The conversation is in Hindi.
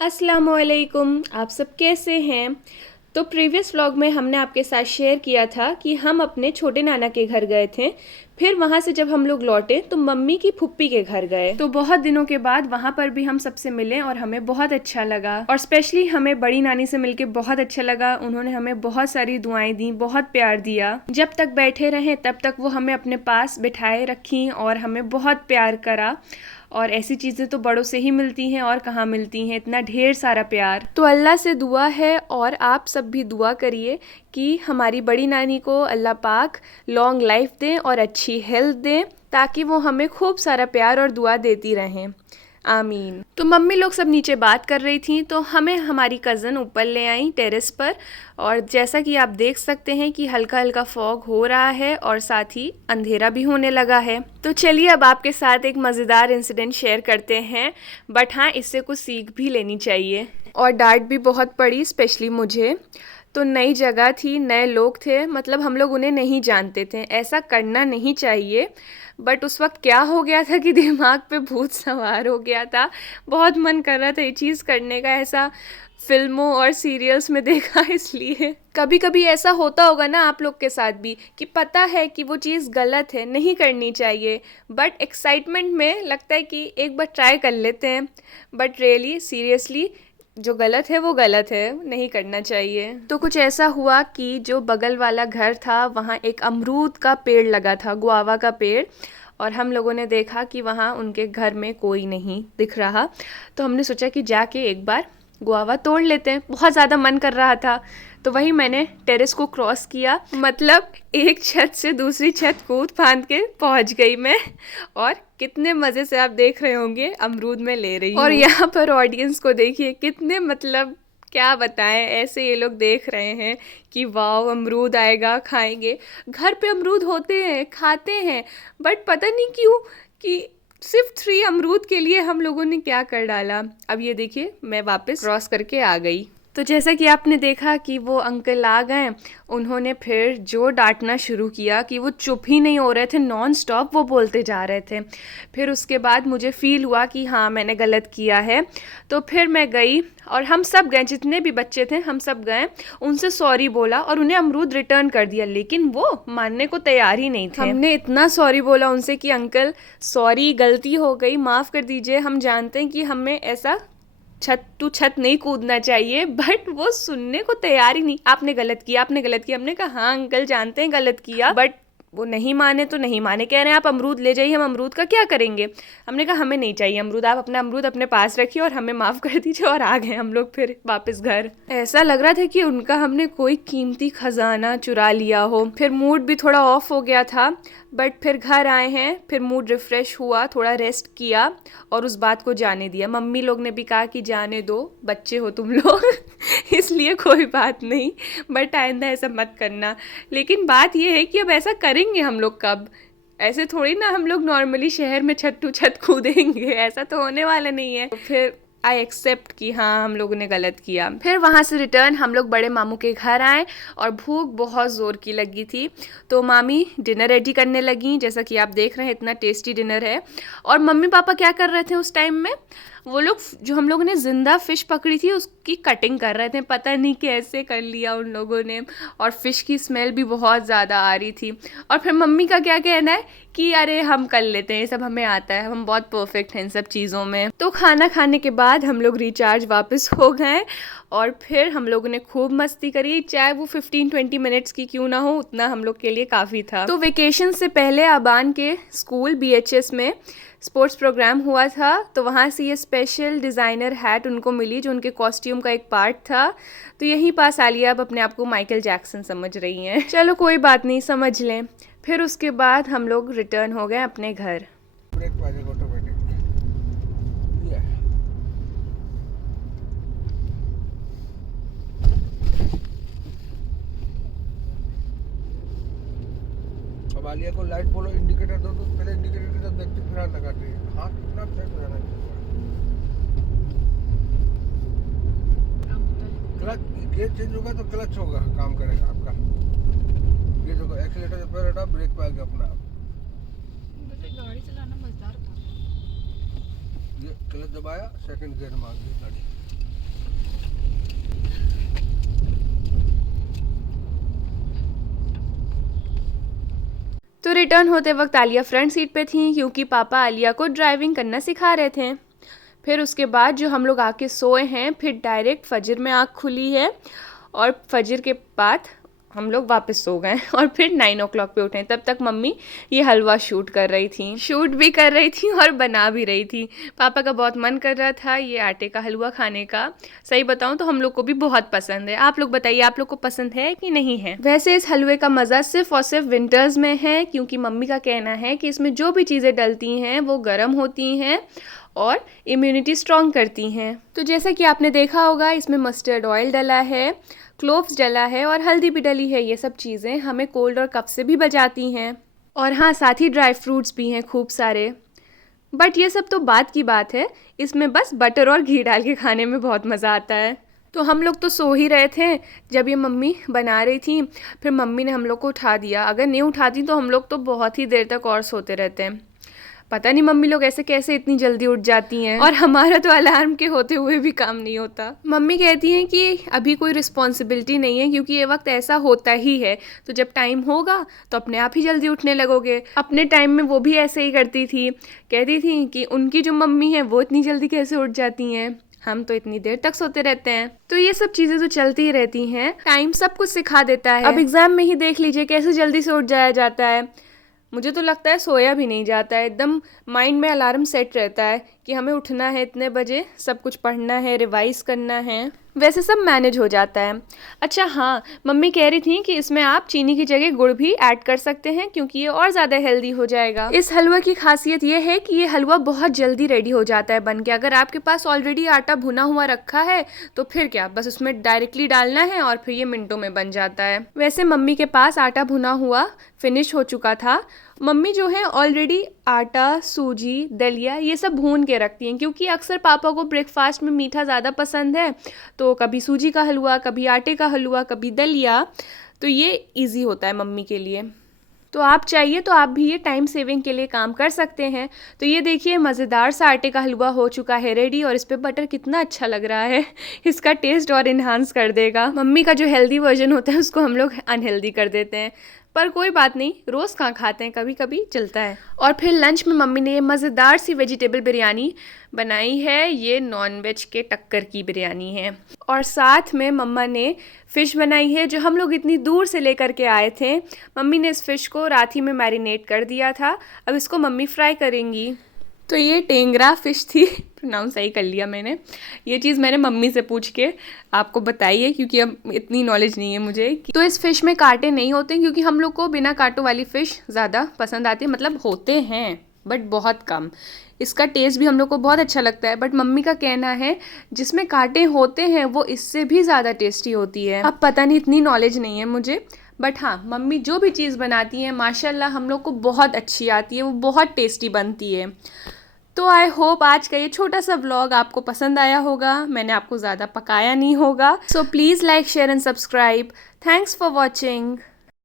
अस्सलामुअलैकुम। आप सब कैसे हैं? तो प्रीवियस व्लॉग में हमने आपके साथ शेयर किया था कि हम अपने छोटे नाना के घर गए थे। फिर वहाँ से जब हम लोग लौटे तो मम्मी की फुप्पी के घर गए। तो बहुत दिनों के बाद वहाँ पर भी हम सबसे मिले और हमें बहुत अच्छा लगा। और स्पेशली हमें बड़ी नानी से मिलके बहुत अच्छा लगा। उन्होंने हमें बहुत सारी दुआएं दी, बहुत प्यार दिया। जब तक बैठे रहे तब तक वो हमें अपने पास बिठाए रखी और हमें बहुत प्यार करा। और ऐसी चीज़ें तो बड़ों से ही मिलती हैं और कहाँ मिलती हैं, इतना ढेर सारा प्यार। तो अल्लाह से दुआ है और आप सब भी दुआ करिए कि हमारी बड़ी नानी को अल्लाह पाक लॉन्ग लाइफ दें और अच्छी हेल्थ दें, ताकि वो हमें खूब सारा प्यार और दुआ देती रहें। आमीन। तो मम्मी लोग सब नीचे बात कर रही थी तो हमें हमारी कज़न ऊपर ले आई टेरेस पर। और जैसा कि आप देख सकते हैं कि हल्का हल्का फॉग हो रहा है और साथ ही अंधेरा भी होने लगा है। तो चलिए अब आपके साथ एक मज़ेदार इंसिडेंट शेयर करते हैं, बट हाँ, इससे कुछ सीख भी लेनी चाहिए। और डांट भी बहुत पड़ी, स्पेशली मुझे। तो नई जगह थी, नए लोग थे, मतलब हम लोग उन्हें नहीं जानते थे। ऐसा करना नहीं चाहिए, बट उस वक्त क्या हो गया था कि दिमाग पे भूत सवार हो गया था। बहुत मन कर रहा था ये चीज़ करने का, ऐसा फिल्मों और सीरियल्स में देखा इसलिए। कभी कभी ऐसा होता होगा ना आप लोग के साथ भी, कि पता है कि वो चीज़ गलत है, नहीं करनी चाहिए, बट एक्साइटमेंट में लगता है कि एक बार ट्राई कर लेते हैं। बट रियली सीरियसली जो गलत है वो गलत है, नहीं करना चाहिए। तो कुछ ऐसा हुआ कि जो बगल वाला घर था वहाँ एक अमरूद का पेड़ लगा था, गुआवा का पेड़। और हम लोगों ने देखा कि वहाँ उनके घर में कोई नहीं दिख रहा। तो हमने सोचा कि जाके एक बार गुआवा तोड़ लेते हैं, बहुत ज़्यादा मन कर रहा था। तो वही मैंने टेरेस को क्रॉस किया, मतलब एक छत से दूसरी छत कूद फांद के पहुंच गई मैं। और कितने मज़े से आप देख रहे होंगे अमरूद में ले रही हूँ। और यहाँ पर ऑडियंस को देखिए कितने, मतलब क्या बताएं, ऐसे ये लोग देख रहे हैं कि वाह अमरूद आएगा, खाएंगे। घर पे अमरूद होते हैं, खाते हैं, बट पता नहीं क्यों कि सिर्फ 3 अमरूद के लिए हम लोगों ने क्या कर डाला। अब ये देखिए मैं वापस क्रॉस करके आ गई। तो जैसा कि आपने देखा कि वो अंकल आ गए, उन्होंने फिर जो डांटना शुरू किया कि वो चुप ही नहीं हो रहे थे, नॉन स्टॉप वो बोलते जा रहे थे। फिर उसके बाद मुझे फ़ील हुआ कि हाँ मैंने गलत किया है। तो फिर मैं गई और हम सब गए, जितने भी बच्चे थे हम सब गए, उनसे सॉरी बोला और उन्हें अमरूद रिटर्न कर दिया। लेकिन वो मानने को तैयार ही नहीं थे। हमने इतना सॉरी बोला उनसे कि अंकल सॉरी, गलती हो गई, माफ़ कर दीजिए, हम जानते हैं कि हमें ऐसा छत टू छत नहीं कूदना चाहिए, बट वो सुनने को तैयार ही नहीं। आपने गलत किया, आपने गलत किया। हमने कहा हाँ अंकल जानते हैं गलत किया, बट वो नहीं माने तो नहीं माने, कह रहे हैं आप अमरूद ले जाइए, हम अमरूद का क्या करेंगे। हमने कहा हमें नहीं चाहिए अमरूद, आप अपना अमरूद अपने पास रखिए और हमें माफ़ कर दीजिए। और आ गए हम लोग फिर वापस घर। ऐसा लग रहा था कि उनका हमने कोई कीमती खजाना चुरा लिया हो। फिर मूड भी थोड़ा ऑफ हो गया था, बट फिर घर आए हैं, फिर मूड रिफ़्रेश हुआ, थोड़ा रेस्ट किया और उस बात को जाने दिया। मम्मी लोग ने भी कहा कि जाने दो, बच्चे हो तुम लोग इसलिए कोई बात नहीं, बट आइंदा ऐसा मत करना। लेकिन बात ये है कि अब ऐसा करेंगे हम लोग कब? ऐसे थोड़ी ना हम लोग नॉर्मली शहर में छत टू छत कूदेंगे, ऐसा तो होने वाला नहीं है। तो फिर आई एक्सेप्ट कि हाँ हम लोगों ने गलत किया। फिर वहाँ से रिटर्न हम लोग बड़े मामू के घर आए और भूख बहुत ज़ोर की लगी थी। तो मामी डिनर रेडी करने लगी, जैसा कि आप देख रहे हैं इतना टेस्टी डिनर है। और मम्मी पापा क्या कर रहे थे उस टाइम में, वो लोग जो हम लोगों ने ज़िंदा फ़िश पकड़ी थी उसकी कटिंग कर रहे थे, पता नहीं कैसे कर लिया उन लोगों ने। और फ़िश की स्मेल भी बहुत ज़्यादा आ रही थी। और फिर मम्मी का क्या कहना है कि अरे हम कर लेते हैं, ये सब हमें आता है, हम बहुत परफेक्ट हैं इन सब चीज़ों में। तो खाना खाने के बाद हम लोग रिचार्ज वापस हो गए और फिर हम लोगों ने खूब मस्ती करी, चाहे वो 15-20 मिनट्स की क्यों ना हो, उतना हम लोग के लिए काफ़ी था। तो वेकेशन से पहले अबान के स्कूल BHS में स्पोर्ट्स प्रोग्राम हुआ था, तो वहाँ से ये स्पेशल डिज़ाइनर हैट उनको मिली जो उनके कॉस्ट्यूम का एक पार्ट था। तो यहीं पास आलिया अब अपने आप को माइकल जैक्सन समझ रही हैं। चलो कोई बात नहीं, समझ लें। फिर उसके बाद हम लोग रिटर्न हो गए अपने घर। अब आलिया को लाइट बोलो इंडिकेटर दो, तो पहले इंडिकेटर के साथ देखते फिर हाथ लगाते हैं। हाथ कितना फ्लैट हो जाना चाहिए। क्लच गियर चेंज होगा तो क्लच होगा, काम करेगा आपका। गियर होगा, एक्सीलेटर से पैर हटा, ब्रेक पे आ गया अपना आप। मुझे गाड़ी चलाना मजेदार था। ये क्लच दबाया, सेकंड गियर में आ गई गाड़ी। रिटर्न होते वक्त आलिया फ्रंट सीट पे थी क्योंकि पापा आलिया को ड्राइविंग करना सिखा रहे थे। फिर उसके बाद जो हम लोग आके सोए हैं, फिर डायरेक्ट फजर में आँख खुली है और फजर के बाद हम लोग वापस सो गए और फिर 9 o'clock पे उठे। तब तक मम्मी ये हलवा शूट भी कर रही थी और बना भी रही थी। पापा का बहुत मन कर रहा था ये आटे का हलवा खाने का। सही बताऊं तो हम लोग को भी बहुत पसंद है। आप लोग बताइए, आप लोग को पसंद है कि नहीं है? वैसे इस हलवे का मज़ा सिर्फ और सिर्फ विंटर्स में है, क्योंकि मम्मी का कहना है कि इसमें जो भी चीज़ें डलती हैं वो गर्म होती हैं और इम्यूनिटी स्ट्रॉन्ग करती हैं। तो जैसा कि आपने देखा होगा, इसमें मस्टर्ड ऑयल डला है, क्लोव्स डला है और हल्दी भी डली है। ये सब चीज़ें हमें कोल्ड और कफ से भी बचाती हैं। और हाँ, साथ ही ड्राई फ्रूट्स भी हैं खूब सारे। बट ये सब तो बात की बात है, इसमें बस बटर और घी डाल के खाने में बहुत मज़ा आता है। तो हम लोग तो सो ही रहे थे जब ये मम्मी बना रही थी। फिर मम्मी ने हम लोग को उठा दिया। अगर नहीं उठाती तो हम लोग तो बहुत ही देर तक और सोते रहते हैं। पता नहीं मम्मी लोग ऐसे कैसे इतनी जल्दी उठ जाती हैं, और हमारा तो अलार्म के होते हुए भी काम नहीं होता। मम्मी कहती हैं कि अभी कोई रिस्पॉन्सिबिलिटी नहीं है, क्योंकि ये वक्त ऐसा होता ही है। तो जब टाइम होगा तो अपने आप ही जल्दी उठने लगोगे। अपने टाइम में वो भी ऐसे ही करती थी, कहती थी कि उनकी जो मम्मी है वो इतनी जल्दी कैसे उठ जाती हैं, हम तो इतनी देर तक सोते रहते हैं। तो ये सब चीज़ें तो चलती ही रहती हैं। टाइम सब कुछ सिखा देता है। अब एग्ज़ाम में ही देख लीजिए कैसे जल्दी से उठ जाया जाता है। मुझे तो लगता है सोया भी नहीं जाता है। एकदम माइंड में अलार्म सेट रहता है कि हमें उठना है इतने बजे, सब कुछ पढ़ना है, रिवाइज करना है। वैसे सब मैनेज हो जाता है। अच्छा हाँ, मम्मी कह रही थी कि इसमें आप चीनी की जगह गुड़ भी ऐड कर सकते हैं, क्योंकि ये और ज़्यादा हेल्दी हो जाएगा। इस हलवा की खासियत ये है कि ये हलवा बहुत जल्दी रेडी हो जाता है बन के। अगर आपके पास ऑलरेडी आटा भुना हुआ रखा है तो फिर क्या, बस उसमें डायरेक्टली डालना है और फिर ये मिनटों में बन जाता है। वैसे मम्मी के पास आटा भुना हुआ फिनिश हो चुका था। मम्मी जो है ऑलरेडी आटा, सूजी, दलिया ये सब भून के रखती हैं, क्योंकि अक्सर पापा को ब्रेकफास्ट में मीठा ज़्यादा पसंद है। तो कभी सूजी का हलवा, कभी आटे का हलवा, कभी दलिया, तो ये इजी होता है मम्मी के लिए। तो आप चाहिए तो आप भी ये टाइम सेविंग के लिए काम कर सकते हैं। तो ये देखिए, मज़ेदार सा आटे का हलवा हो चुका है रेडी, और इस पे बटर कितना अच्छा लग रहा है। इसका टेस्ट और इन्हांस कर देगा। मम्मी का जो हेल्दी वर्जन होता है उसको हम लोग अनहेल्दी कर देते हैं, पर कोई बात नहीं, रोज़ कहाँ खाते हैं, कभी कभी चलता है। और फिर लंच में मम्मी ने ये मज़ेदार सी वेजिटेबल बिरयानी बनाई है। ये नॉन वेज के टक्कर की बिरयानी है। और साथ में मम्मा ने फ़िश बनाई है, जो हम लोग इतनी दूर से लेकर के आए थे। मम्मी ने इस फ़िश को रात ही में मैरिनेट कर दिया था। अब इसको मम्मी फ्राई करेंगी। तो ये टेंगरा फ़िश थी, प्रोनाउंस सही कर लिया मैंने। ये चीज़ मैंने मम्मी से पूछ के आपको बताई है, क्योंकि अब इतनी नॉलेज नहीं है मुझे। तो इस फ़िश में कांटे नहीं होते, क्योंकि हम लोग को बिना कांटों वाली फ़िश ज़्यादा पसंद आती है। मतलब होते हैं बट बहुत कम। इसका टेस्ट भी हम लोग को बहुत अच्छा लगता है, बट मम्मी का कहना है जिसमें कांटे होते हैं वो इससे भी ज़्यादा टेस्टी होती है। अब पता नहीं, इतनी नॉलेज नहीं है मुझे, बट हाँ, मम्मी जो भी चीज़ बनाती हैं माशाल्लाह हम लोग को बहुत अच्छी आती है, वो बहुत टेस्टी बनती है। तो आई होप आज का ये छोटा सा व्लॉग आपको पसंद आया होगा। मैंने आपको ज़्यादा पकाया नहीं होगा। So please like, share and subscribe. Thanks for watching.